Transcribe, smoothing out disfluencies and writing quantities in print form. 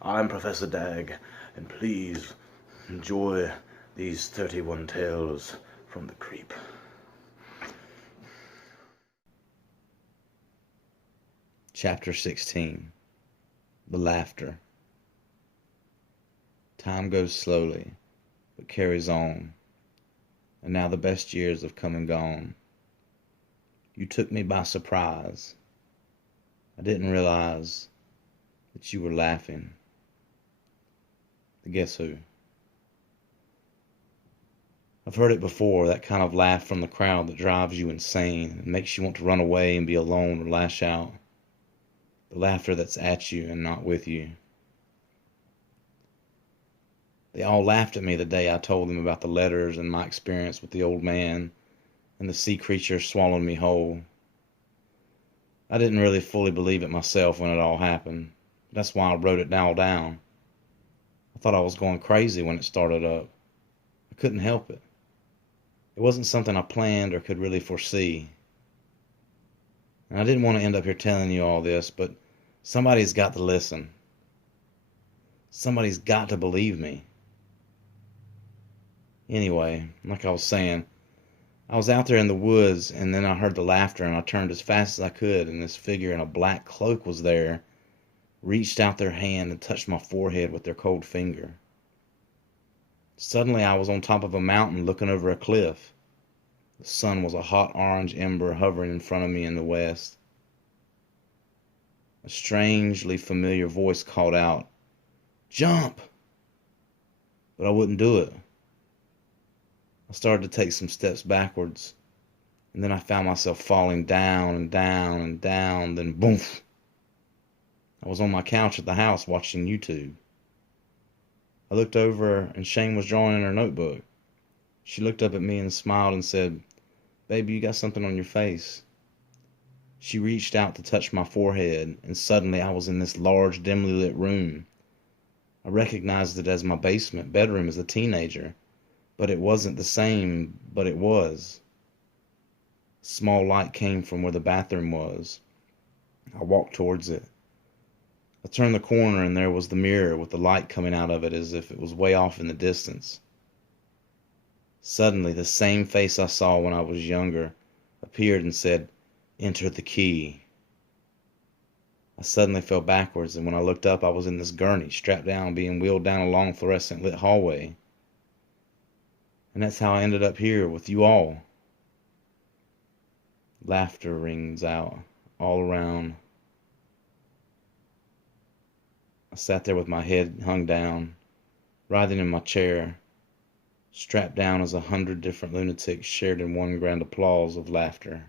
I'm Professor Dag, and please enjoy these 31 tales from the creep. Chapter 16. The Laughter. Time goes slowly, but carries on, and now the best years have come and gone. You took me by surprise. I didn't realize that you were laughing. Guess who? I've heard it before, that kind of laugh from the crowd that drives you insane and makes you want to run away and be alone or lash out. The laughter that's at you and not with you. They all laughed at me the day I told them about the letters and my experience with the old man and the sea creature swallowing me whole. I didn't really fully believe it myself when it all happened. That's why I wrote it all down. I thought I was going crazy when it started up. I couldn't help it. It wasn't something I planned or could really foresee. And I didn't want to end up here telling you all this, but somebody's got to listen. Somebody's got to believe me. Anyway, like I was saying, I was out there in the woods, and then I heard the laughter, and I turned as fast as I could, and this figure in a black cloak was there, reached out their hand and touched my forehead with their cold finger. Suddenly I was on top of a mountain looking over a cliff. The sun was a hot orange ember hovering in front of me in the west. A strangely familiar voice called out, "Jump!" But I wouldn't do it. I started to take some steps backwards, and then I found myself falling down and down and down, then boom! I was on my couch at the house watching YouTube. I looked over, and Shane was drawing in her notebook. She looked up at me and smiled and said, "Baby, you got something on your face." She reached out to touch my forehead, and suddenly I was in this large, dimly lit room. I recognized it as my bedroom as a teenager, but it wasn't the same, but it was. A small light came from where the bathroom was. I walked towards it. I turned the corner, and there was the mirror with the light coming out of it as if it was way off in the distance. Suddenly, the same face I saw when I was younger appeared and said, "Enter the key." I suddenly fell backwards, and when I looked up, I was in this gurney, strapped down, being wheeled down a long fluorescent lit hallway. And that's how I ended up here with you all. Laughter rings out all around. I sat there with my head hung down, writhing in my chair, strapped down as 100 different lunatics shared in one grand applause of laughter.